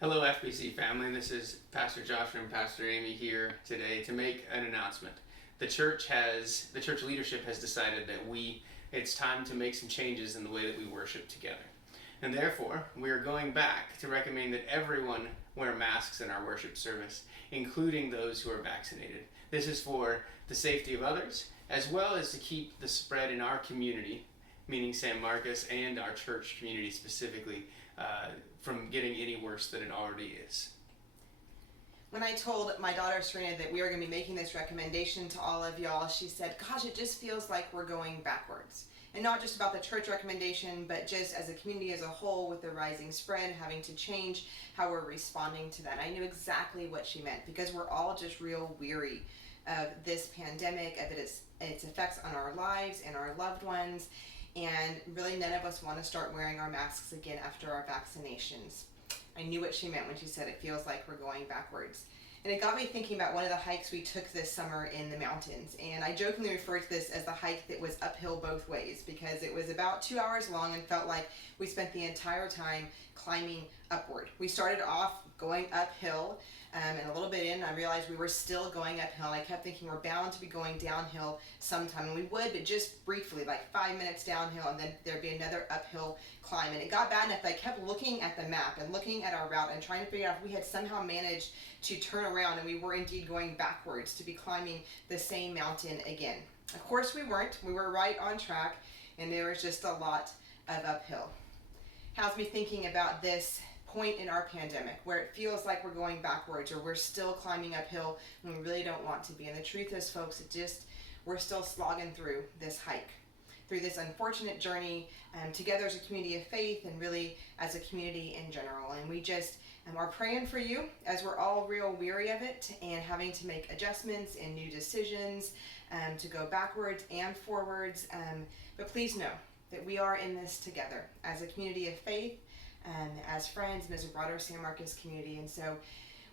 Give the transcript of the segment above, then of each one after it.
Hello, FPC family. This is Pastor Josh and Pastor Amy here today to make an announcement. The church leadership has decided that it's time to make some changes in the way that we worship together. And therefore, we are going back to recommend that everyone wear masks in our worship service, including those who are vaccinated. This is for the safety of others, as well as to keep the spread in our community, meaning San Marcos and our church community specifically, from getting any worse than it already is. When I told my daughter Serena that we were going to be making this recommendation to all of y'all, she said, gosh, it just feels like we're going backwards. And not just about the church recommendation, but just as a community as a whole, with the rising spread, having to change how we're responding to that. I knew exactly what she meant, because we're all just real weary of this pandemic, of its effects on our lives and our loved ones. And really none of us want to start wearing our masks again after our vaccinations. I knew what she meant when she said it feels like we're going backwards. And it got me thinking about one of the hikes we took this summer in the mountains. And I jokingly refer to this as the hike that was uphill both ways, because it was about 2 hours long and felt like we spent the entire time climbing upward. We started off going uphill, and a little bit in, I realized we were still going uphill. And I kept thinking we're bound to be going downhill sometime, and we would, but just briefly, like 5 minutes downhill, and then there'd be another uphill climb. And it got bad enough that I kept looking at the map and looking at our route and trying to figure out if we had somehow managed to turn around and we were indeed going backwards to be climbing the same mountain again. Of course we weren't. We were right on track, and there was just a lot of uphill. Has me thinking about this point in our pandemic where it feels like we're going backwards, or we're still climbing uphill when we really don't want to be. And the truth is, folks, we're still slogging through this hike, through this unfortunate journey, together as a community of faith, and really as a community in general. And we just are praying for you as we're all real weary of it and having to make adjustments and new decisions to go backwards and forwards. But please know that we are in this together as a community of faith, as friends, and as a broader San Marcos community. And so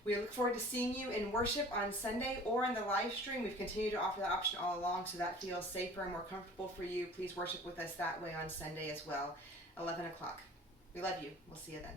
we look forward to seeing you in worship on Sunday or in the live stream. We've continued to offer that option all along, so that feels safer and more comfortable for you. Please worship with us that way on Sunday as well, 11 o'clock. We love you. We'll see you then.